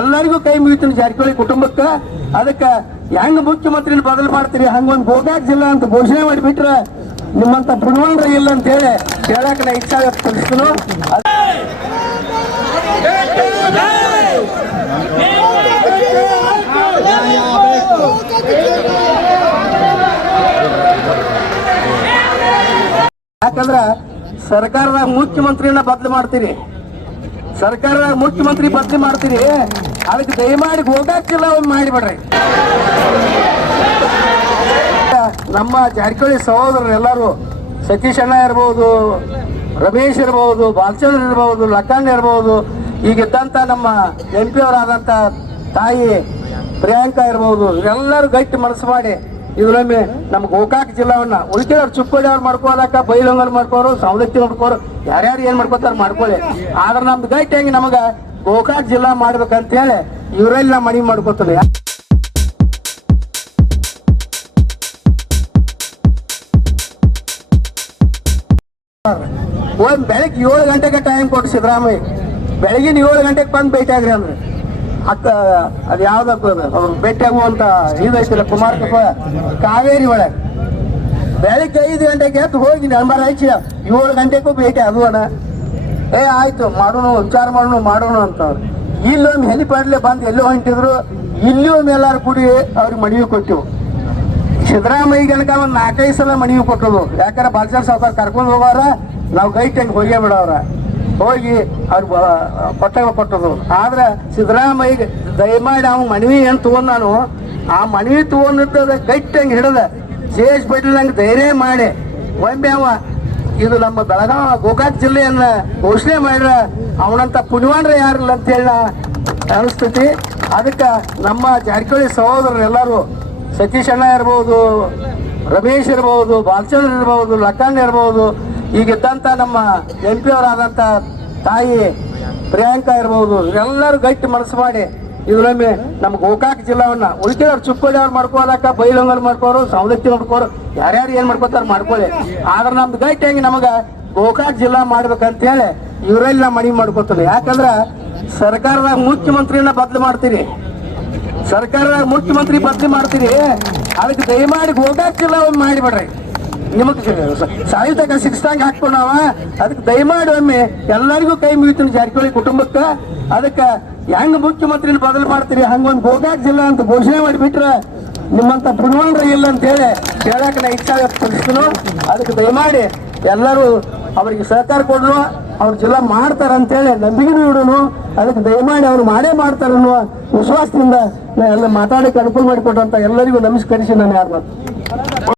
ಎಲ್ಲರಿಗೂ ಕೈ ಮುಗಿತೀನಿ ಜಾರಕಿಹೊಳಿ ಕುಟುಂಬಕ್ಕೆ. ಅದಕ್ಕೆ ಹೆಂಗ್ ಮುಖ್ಯಮಂತ್ರಿನ ಬದಲು ಮಾಡ್ತೀರಿ ಹಂಗೊಂದು ಗೋಕಾಕ್ ಜಿಲ್ಲಾ ಅಂತ ಘೋಷಣೆ ಮಾಡಿಬಿಟ್ರೆ ನಿಮ್ಮಂತ ಪುಣ್ಯವಂತರ ಇಲ್ಲ ಅಂತ ಹೇಳಕ್ ನಾ ಇಚ್ಛೆ ವ್ಯಕ್ತಪಡಿಸ್ತೀನಿ. ಯಾಕಂದ್ರ ಸರ್ಕಾರದಾಗ ಮುಖ್ಯಮಂತ್ರಿನ ಬದಲು ಮಾಡ್ತೀರಿ, ಸರ್ಕಾರದಾಗ ಮುಖ್ಯಮಂತ್ರಿ ಬದಲು ಮಾಡ್ತೀರಿ, ಅದಕ್ಕೆ ದಯಮಾಡಿ ಗೋಕಾಕ್ ಜಿಲ್ಲಾ ಒಂದು ಮಾಡಿಬಿಡ್ರಿ. ನಮ್ಮ ಜಾರಕಿಹೊಳಿ ಸಹೋದರರೆಲ್ಲರೂ ಸತೀಶ್ ಅಣ್ಣ ಇರ್ಬೋದು, ರಮೇಶ್ ಇರ್ಬೋದು, ಬಾಲಚಂದ್ರ ಇರ್ಬೋದು, ಲಕ್ಕಣ್ಣ ಇರ್ಬೋದು, ಈಗಿದ್ದಂಥ ನಮ್ಮ MP ಅವರಾದಂಥ ತಾಯಿ ಪ್ರಿಯಾಂಕಾ ಇರ್ಬೋದು, ಎಲ್ಲರೂ ಗಟ್ಟಿ ಮನಸ್ಸು ಮಾಡಿ ಇದರೊಮ್ಮೆ ನಮ್ಮ ಗೋಕಾಕ್ ಜಿಲ್ಲಾವನ್ನ ಉಳಿಕೆದವ್ರು ಚುಕ್ಕೋಡಿ ಅವ್ರು ಮಾಡ್ಕೋಲಕ್ಕ, ಬೈಲೊಂಗಲ್ ಮಾಡ್ಕೋರು, ಸವದತ್ತಿ ಮಾಡ್ಕೋರು, ಯಾರ್ಯಾರು ಏನ್ ಮಾಡ್ಕೋತಾರ ಮಾಡ್ಕೊಳ್ಳಿ. ಆದ್ರೆ ನಮ್ದು ಗಟ್ಟಿಯಾಗಿ ನಮಗ ಗೋಕಾಕ್ ಜಿಲ್ಲಾ ಮಾಡ್ಬೇಕಂತ ಹೇಳಿ ಇವರಲ್ಲಿ ನಾ ಮನವಿ ಮಾಡ್ಕೋತೀನಿ. ಒಂದ್ ಬೆಳಗ್ಗೆ 7 ಗಂಟೆಗೆ ಟೈಮ್ ಕೊಟ್ಟು ಸಿದ್ದರಾಮಯ್ಯ ಬೆಳಗಿನ 7 ಗಂಟೆಗೆ ಬಂದು ಭೇಟಿ ಆಗ್ರಿ ಅಂದ್ರೆ ಅದು ಯಾವ್ದಪ್ಪ ಅವ್ರು ಭೇಟಿ ಆಗುವಂತ ಇದೈತಿಲ್ಲ ಕುಮಾರಕಪ್ಪ ಕಾವೇರಿ ಒಳಗೆ ಬೆಳಗ್ಗೆ 5 ಗಂಟೆಗೆ ಎದ್ದು ಹೋಗಿ ನಂಬರ್ ಹಚ್ಚಿ 7 ಗಂಟೆಗೂ ಭೇಟಿ ಅದು ಅಣ್ಣ. ಆಯ್ತು ಮಾಡೋಣ, ವಿಚಾರ ಮಾಡೋಣ ಅಂತವ್ರು. ಇಲ್ಲೊಮ್ಮೆ ಹೆಲಿಪ್ಯಾಡ್ಲೆ ಬಂದು ಎಲ್ಲೋ ಹೊಂಟಿದ್ರು, ಇಲ್ಲಿ ಒಮ್ಮೆ ಎಲ್ಲಾರು ಕೂಡಿ ಅವ್ರಿಗೆ ಮನವಿ ಕೊಟ್ಟಿವು. ಸಿದ್ದರಾಮಯ್ಯ ಗಣಕ ಒಂದು 4-5 ಸಲ ಮನವಿ ಕೊಟ್ಟದು. ಯಾಕಂದ್ರೆ ಬಾಲಚಂದ್ರ ಸಾವ್ಕಾರ ಕರ್ಕೊಂಡು ಹೋಗೋರ ನಾವು ಗೈಟ್ ಹಂಗೆ ಹೋಗೇ ಬಿಡೋರ ಹೋಗಿ ಅವ್ರು ಕೊಟ್ಟದು. ಆದ್ರೆ ಸಿದ್ದರಾಮಯ್ಯ ದಯಮಾಡಿ ಅವ್ನು ಮನವಿ ಏನು ತಗೊಂಡ್ ನಾನು ಆ ಮನವಿ ತಗೊಂಡಿದ್ದ ಗಟ್ಟಿಂಗೆ ಹಿಡಿದ ಜೇಶ್ ಪಟೇಲ್ ನಂಗೆ ಧೈರ್ಯ ಮಾಡಿ ಒಮ್ಮೆ ಅವ ಇದು ನಮ್ಮ ಬೆಳಗಾವಿ ಗೋಕಾಕ್ ಜಿಲ್ಲೆಯನ್ನ ಘೋಷಣೆ ಮಾಡ್ರ ಅವನಂತ ಪುಣ್ಯವಾನ್ರೆ ಯಾರಿಲ್ಲ ಅಂತೇಳಿ ಅನಿಸ್ತೈತಿ. ಅದಕ್ಕೆ ನಮ್ಮ ಜಾರಕಿಹೊಳಿ ಸಹೋದರರೆಲ್ಲರೂ ಸತೀಶ್ ಅಣ್ಣ ಇರ್ಬೋದು, ರಮೇಶ್ ಇರ್ಬೋದು, ಬಾಲಚಂದ್ರ ಇರ್ಬೋದು, ಲಕ್ಕಣ್ಣ ಇರ್ಬೋದು, ಈಗಿದ್ದಂಥ ನಮ್ಮ MP ಅವರಾದಂಥ ತಾಯಿ ಪ್ರಿಯಾಂಕಾ ಇರ್ಬೋದು, ಎಲ್ಲರೂ ಗಟ್ಟಿ ಮನಸ್ಸು ಮಾಡಿ ಇದರೊಮ್ಮೆ ನಮ್ಮ ಗೋಕಾಕ್ ಜಿಲ್ಲಾವನ್ನ ಉಳಿಕೆದವ್ರು ಚುಕ್ಕೋಡಿ ಅವ್ರು ಮಾಡ್ಕೋಲಕ್ಕ, ಬೈಲೊಂಗಲ್ ಮಾಡ್ಕೋರು, ಸವದತ್ತಿ ಮಾಡ್ಕೋರು, ಯಾರ್ಯಾರು ಏನ್ ಮಾಡ್ಕೋತಾರ ಮಾಡ್ಕೊಳ್ಳಿ. ಆದ್ರೆ ನಮ್ದು ಗಟ್ಟಿಯಾಗಿ ನಮಗ ಗೋಕಾಕ್ ಜಿಲ್ಲಾ ಮಾಡ್ಬೇಕಂತ ಹೇಳಿ ಇವರಲ್ಲಿ ನಾ ಮನವಿ ಮಾಡ್ಕೋತೀನಿ. ಯಾಕಂದ್ರ ಸರ್ಕಾರದಾಗ ಮುಖ್ಯಮಂತ್ರಿನ ಬದಲು ಮಾಡ್ತೀರಿ, ಸರ್ಕಾರದಾಗ ಮುಖ್ಯಮಂತ್ರಿ ಬದಲು ಮಾಡ್ತೀರಿ, ಅದಕ್ಕೆ ದಯಮಾಡಿ ಗೋಕಾಕ್ ಜಿಲ್ಲಾ ಒಂದು ಮಾಡಿಬಿಡ್ರಿ. ನಿಮಗೆ ಸಾಹಿತ್ಯಕ ಸಿಕ್ಸ್ತಾಂಗ್ ಹಾಕ್ಕೊಂಡವ, ಅದಕ್ಕೆ ದಯಮಾಡಿ ಒಮ್ಮೆ ಎಲ್ಲರಿಗೂ ಕೈ ಮುಗಿತೀನಿ ಜಾರಕಿಹೊಳಿ ಕುಟುಂಬಕ್ಕೆ. ಅದಕ್ಕೆ ಹೆಂಗ್ ಮುಖ್ಯಮಂತ್ರಿನ ಬದಲು ಮಾಡ್ತೀರಿ ಹಂಗೊಂದು ಗೋಕಾಕ್ ಜಿಲ್ಲಾ ಅಂತ ಘೋಷಣೆ ಮಾಡಿಬಿಟ್ರೆ ನಿಮ್ಮಂತ ಪುಣ್ಯವಂತರ ಇಲ್ಲ ಅಂತ ಹೇಳಕ್ ನಾ ಇಚ್ಛೆ ವ್ಯಕ್ತಪಡಿಸ್ತೀನಿ. ಅದಕ್ಕೆ ದಯಮಾಡಿ ಎಲ್ಲರೂ ಅವರಿಗೆ ಸಹಕಾರ ಕೊಡೋಣ, ಅವ್ರ ಜಿಲ್ಲಾ ಮಾಡ್ತಾರಂತೇಳಿ ನಂಬಿಕೆನೂ ಇಡೋನು. ಅದಕ್ಕೆ ದಯಮಾಡಿ ಅವ್ರು ಮಾಡೇ ಮಾಡ್ತಾರೆ ಅನ್ನುವ ವಿಶ್ವಾಸದಿಂದ ನಾ ಎಲ್ಲ ಮಾತಾಡಕ್ಕೆ ಅನುಕೂಲ ಮಾಡಿಕೊಟ್ಟಂತ ಎಲ್ಲರಿಗೂ ನಮಸ್ಕರಿಸಿ ನಾನು ಯಾರು